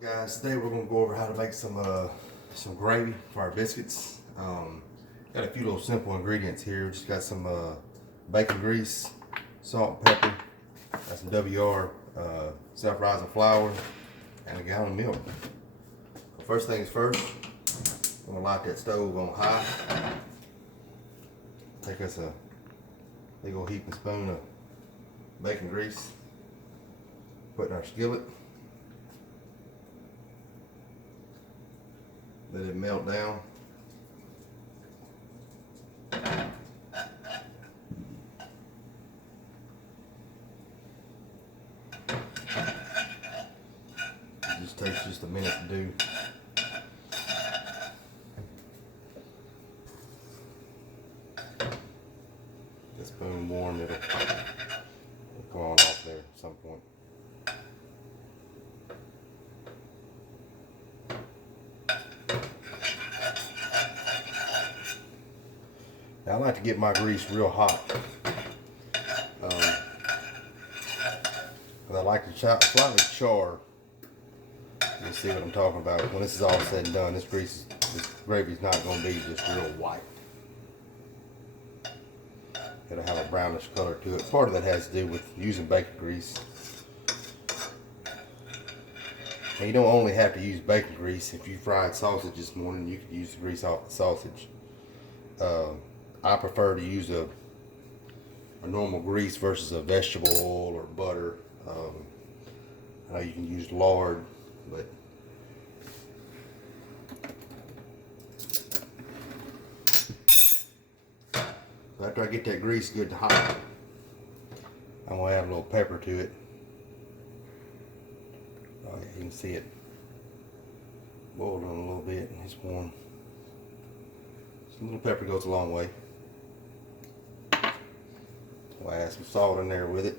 Guys, today we're gonna go over how to make some gravy for our biscuits. Got a few little simple ingredients here. We just got some bacon grease, salt, and pepper, got some WR self-rising flour, and a gallon of milk. So first things first, I'm gonna light that stove on high. Take us a big old heaping spoon of bacon grease, put in our skillet. Let it melt down. It just takes just a minute to do. Get spoon warm, it'll go on off there at some point. Now, I like to get my grease real hot. I like to slightly char. You'll see what I'm talking about. When this is all said and done, this gravy is not going to be just real white. It'll have a brownish color to it. Part of that has to do with using bacon grease. And you don't only have to use bacon grease. If you fried sausage this morning, you could use the grease off the sausage. I prefer to use a normal grease versus a vegetable oil or butter. I know you can use lard, but after I get that grease good and hot, I'm going to add a little pepper to it. Oh yeah, you can see it boiling a little bit. It's warm. So a little pepper goes a long way. I'll add some salt in there with it.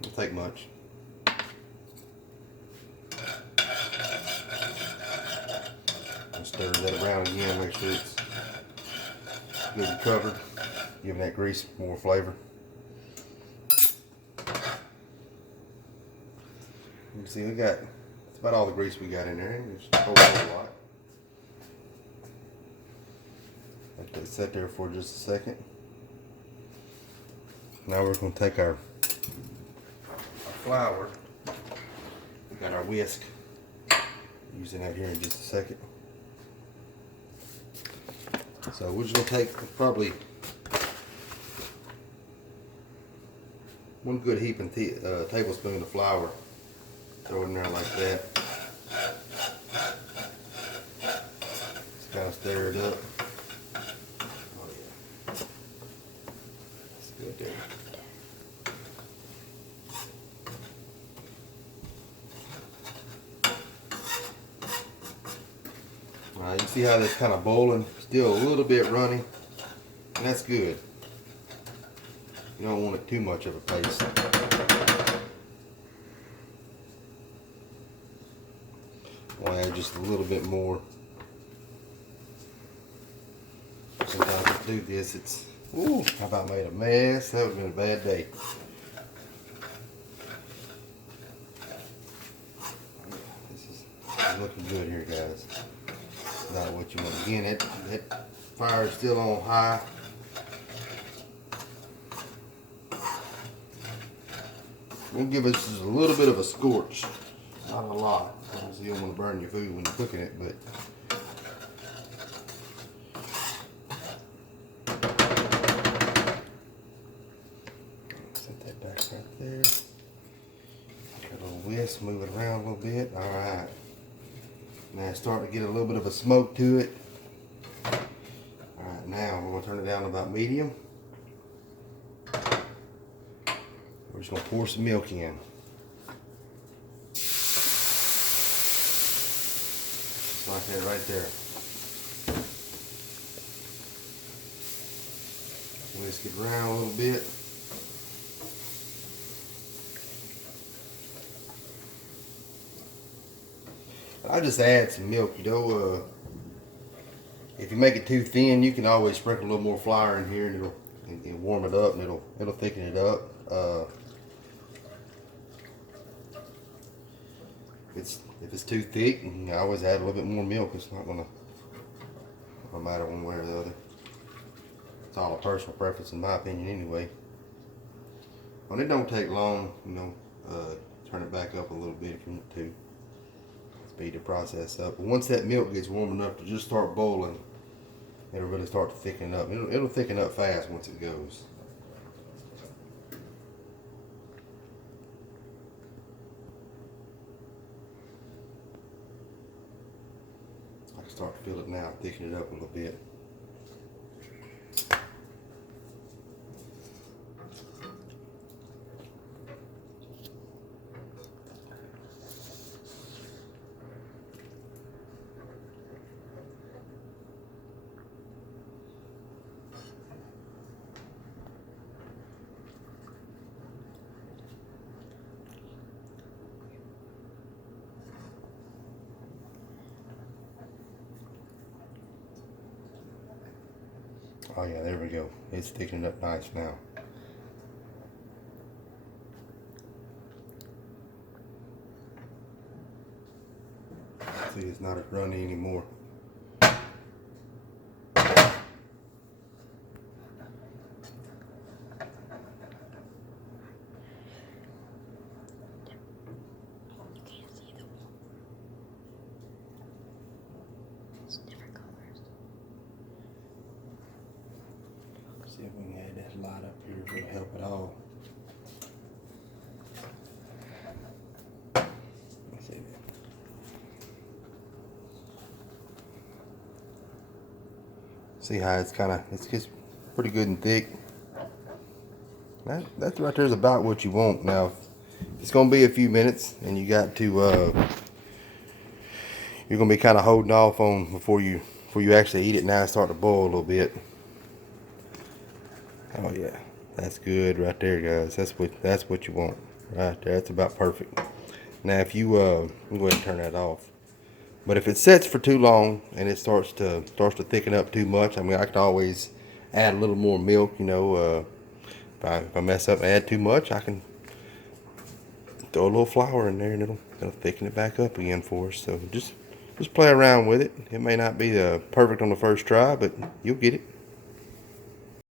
Don't take much. And stir that around again, make sure it's good and covered, giving that grease more flavor. You can see that's about all the grease we got in there. Just a whole lot. Let that sit there for just a second. Now we're going to take our flour. We got our whisk. Using that here in just a second. So we're just going to take probably one good heaping tablespoon of flour. Throw it in there like that. Just kind of stir it up. Oh yeah, that's good there. Alright, you see how that's kind of boiling? Still a little bit runny, and that's good. You don't want it too much of a paste. I want to add just a little bit more. Sometimes to do this, it's, ooh, how about made a mess? That would have been a bad day. This is looking good here, guys. Not what you want. Again, that fire is still on high. We'll give us just a little bit of a scorch, not a lot. Obviously, you don't want to burn your food when you're cooking it, but set that back right there. Got a little whisk, move it around a little bit. All right. Now it's starting to get a little bit of a smoke to it. Alright, now we're going to turn it down to about medium. We're just going to pour some milk in. Just like that right there. Whisk it around a little bit. I just add some milk, you know. If you make it too thin, you can always sprinkle a little more flour in here, and it'll warm it up, and it'll thicken it up. if it's too thick, I always add a little bit more milk. It's not gonna matter one way or the other. It's all a personal preference, in my opinion, anyway. And it don't take long, you know. Turn it back up a little bit if you want to. Speed the process up. But once that milk gets warm enough to just start boiling, it'll really start to thicken up. It'll thicken up fast once it goes. I can start to feel it now, thicken it up a little bit. Oh yeah, there we go. It's thickening up nice now. See, it's not as runny anymore. See if we can add that light up here, if it'll help at all. Let's see. See how it's just pretty good and thick. That right there is about what you want. Now, it's gonna be a few minutes, and you got to you're gonna be kind of holding off on before you actually eat it. Now it's starting to boil a little bit. Oh yeah, that's good right there, guys. That's what you want right there. That's about perfect. Now if you I'm going to turn that off. But if it sets for too long and it starts to thicken up too much, I mean, I can always add a little more milk. You know, if I mess up and add too much, I can throw a little flour in there and it'll thicken it back up again for us. So just play around with it. It may not be perfect on the first try, but you'll get it.